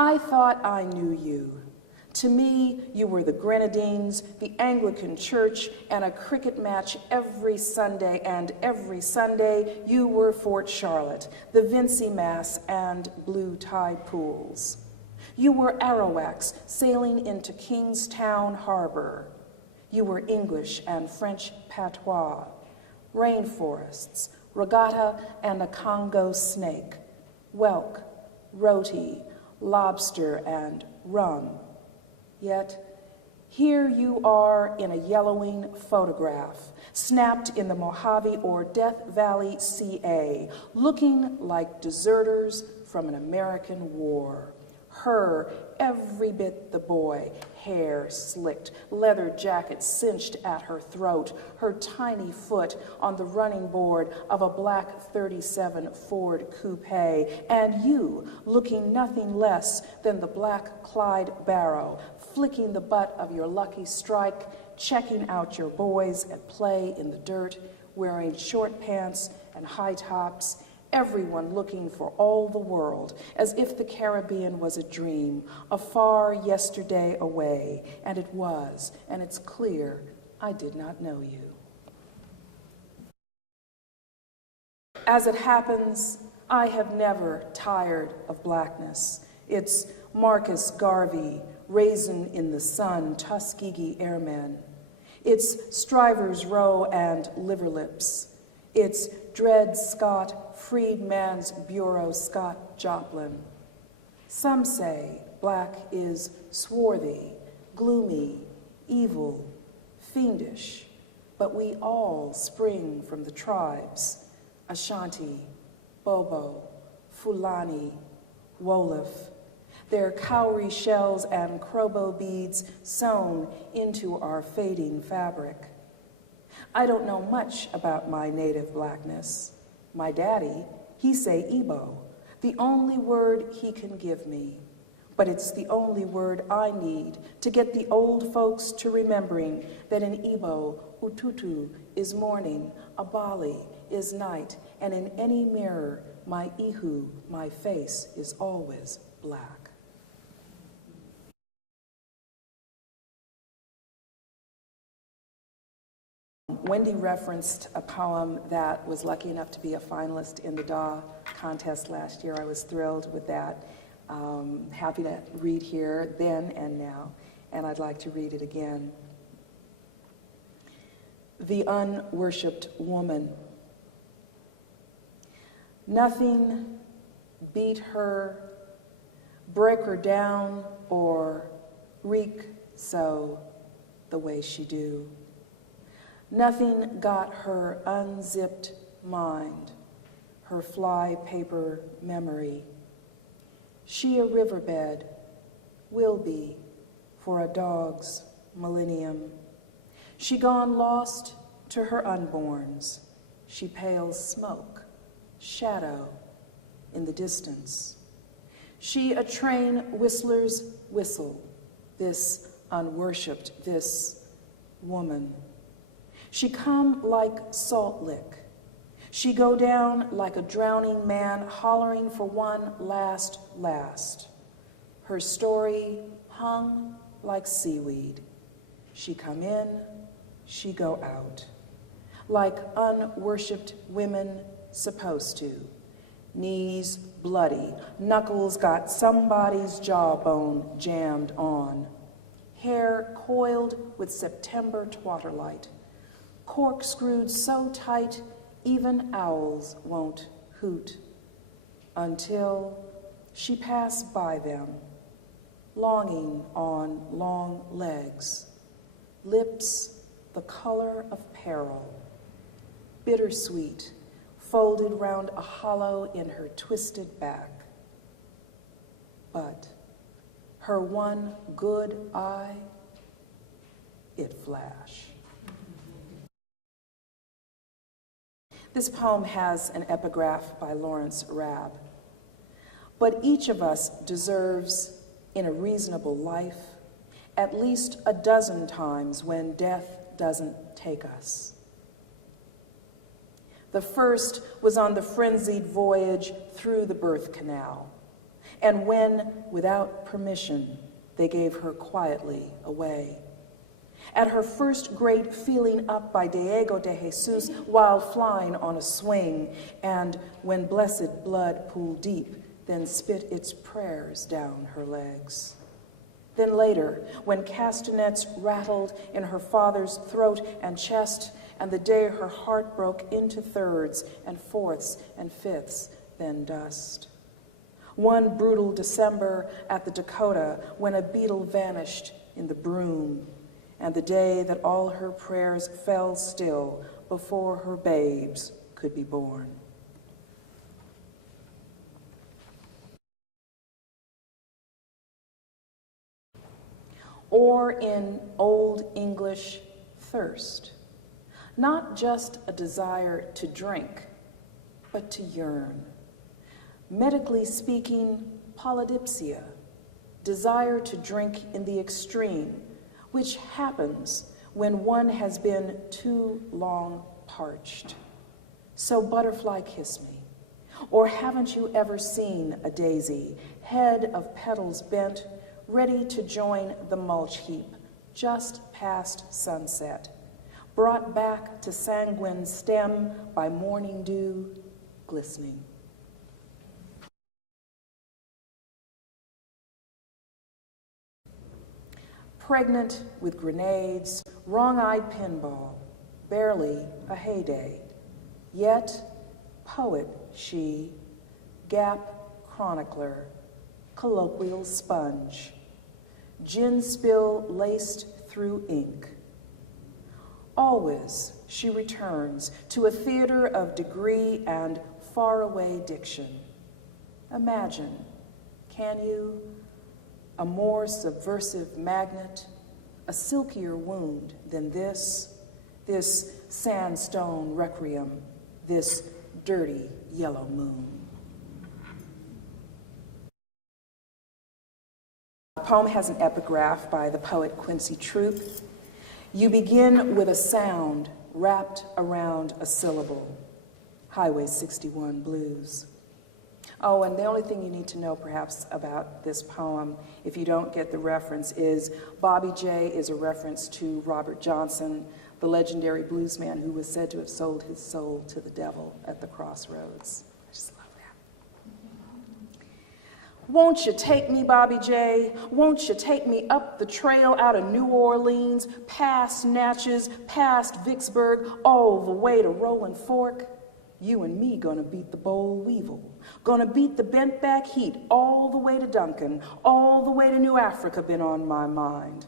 I thought I knew you. To me, you were the Grenadines, the Anglican Church, and a cricket match every Sunday, and every Sunday you were Fort Charlotte, the Vincy Mass, and blue tide pools. You were Arawaks sailing into Kingstown Harbor. You were English and French patois, rainforests, regatta and a Congo snake, whelk, roti, lobster, and rum. Yet, here you are in a yellowing photograph, snapped in the Mojave or Death Valley, CA, looking like deserters from an American war. Her, every bit the boy, hair slicked, leather jacket cinched at her throat, her tiny foot on the running board of a black 37 Ford coupe, and you looking nothing less than the black Clyde Barrow, flicking the butt of your Lucky Strike, checking out your boys at play in the dirt, wearing short pants and high tops, everyone looking for all the world, as if the Caribbean was a dream, a far yesterday away, and it was, and it's clear I did not know you. As it happens, I have never tired of Blackness. It's Marcus Garvey, Raisin in the Sun, Tuskegee Airmen. It's Strivers Row and Liver Lips. It's Dred Scott, Freedman's Bureau, Scott Joplin. Some say black is swarthy, gloomy, evil, fiendish, but we all spring from the tribes, Ashanti, Bobo, Fulani, Wolof, their cowrie shells and crobo beads sewn into our fading fabric. I don't know much about my native blackness. My daddy, he say Igbo, the only word he can give me, but it's the only word I need to get the old folks to remembering that in Igbo, ututu is morning, abali is night, and in any mirror, my ihu, my face, is always black. Wendy referenced a poem that was lucky enough to be a finalist in the DAW contest last year. I was thrilled with that. Happy to read here then and now, and I'd like to read it again. The Unworshipped Woman. Nothing beat her, break her down, or reek so the way she do. Nothing got her unzipped mind, her fly paper memory. She a riverbed, will be for a dog's millennium. She gone lost to her unborns. She pales smoke, shadow in the distance. She a train whistler's whistle, this unworshipped, this woman. She come like salt lick. She go down like a drowning man hollering for one last. Her story hung like seaweed. She come in, she go out, like unworshipped women supposed to. Knees bloody, knuckles got somebody's jawbone jammed on. Hair coiled with September twatterlight. Corkscrewed so tight, even owls won't hoot, until she passed by them, longing on long legs, lips the color of peril, bittersweet, folded round a hollow in her twisted back. But her one good eye, it flash. This poem has an epigraph by Lawrence Rabb. But each of us deserves, in a reasonable life, at least a dozen times when death doesn't take us. The first was on the frenzied voyage through the birth canal. and when, without permission, they gave her quietly away. At her first great feeling up by Diego de Jesus while flying on a swing, and when blessed blood pooled deep, then spit its prayers down her legs. Then later, when castanets rattled in her father's throat and chest, and the day her heart broke into thirds and fourths and fifths, then dust. One brutal December at the Dakota, when a beetle vanished in the broom, and the day that all her prayers fell still before her babes could be born. Or in Old English, thirst. Not just a desire to drink, but to yearn. Medically speaking, polydipsia, desire to drink in the extreme, which happens when one has been too long parched. So butterfly kiss me. Or haven't you ever seen a daisy, head of petals bent, ready to join the mulch heap, just past sunset, brought back to sanguine stem by morning dew, glistening. Pregnant with grenades, wrong-eyed pinball, barely a heyday. Yet, poet she, gap chronicler, colloquial sponge, gin spill laced through ink. Always she returns to a theater of degree and faraway diction. Imagine, can you, a more subversive magnet, a silkier wound than this sandstone requiem, this dirty yellow moon. The poem has an epigraph by the poet Quincy Troupe. You begin with a sound wrapped around a syllable. Highway 61 Blues. Oh, and the only thing you need to know perhaps about this poem, if you don't get the reference, is Bobby J is a reference to Robert Johnson, the legendary bluesman who was said to have sold his soul to the devil at the crossroads. I just love that. Won't you take me, Bobby J? Won't you take me up the trail out of New Orleans, past Natchez, past Vicksburg, all the way to Rolling Fork? You and me gonna beat the boll weevil, gonna beat the bent back heat all the way to Duncan, all the way to New Africa been on my mind.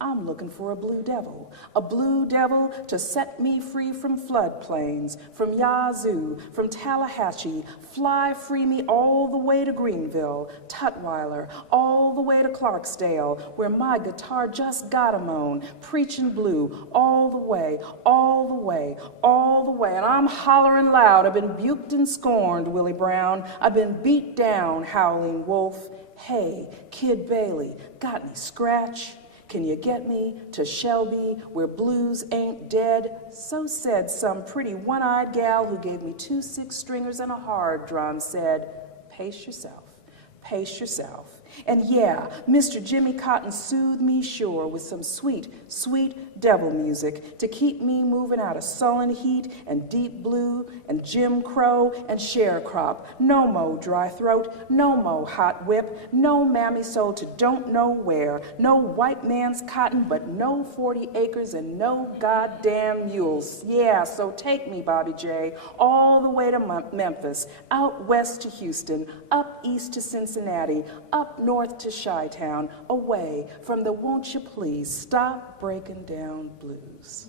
I'm looking for a blue devil to set me free from floodplains, from Yazoo, from Tallahatchie, fly free me all the way to Greenville, Tutwiler, all the way to Clarksdale, where my guitar just got a moan, preaching blue, all the way, all the way, all the way. And I'm hollering loud, I've been buked and scorned, Willie Brown. I've been beat down, Howling Wolf. Hey, Kid Bailey, got any scratch? Can you get me to Shelby, where blues ain't dead? So said some pretty one-eyed gal who gave me 2 6-stringers and a hard drum, said, pace yourself, pace yourself. And yeah, Mr. Jimmy Cotton soothed me sure with some sweet, sweet devil music to keep me moving out of sullen heat and deep blue and Jim Crow and sharecrop. No mo dry throat, no mo hot whip, no mammy sold to don't know where, no white man's cotton, but no 40 acres and no goddamn mules. Yeah, so take me, Bobby J, all the way to Memphis, out west to Houston, up east to Cincinnati, up north to Chi-Town, away from the won't you please stop breaking down blues.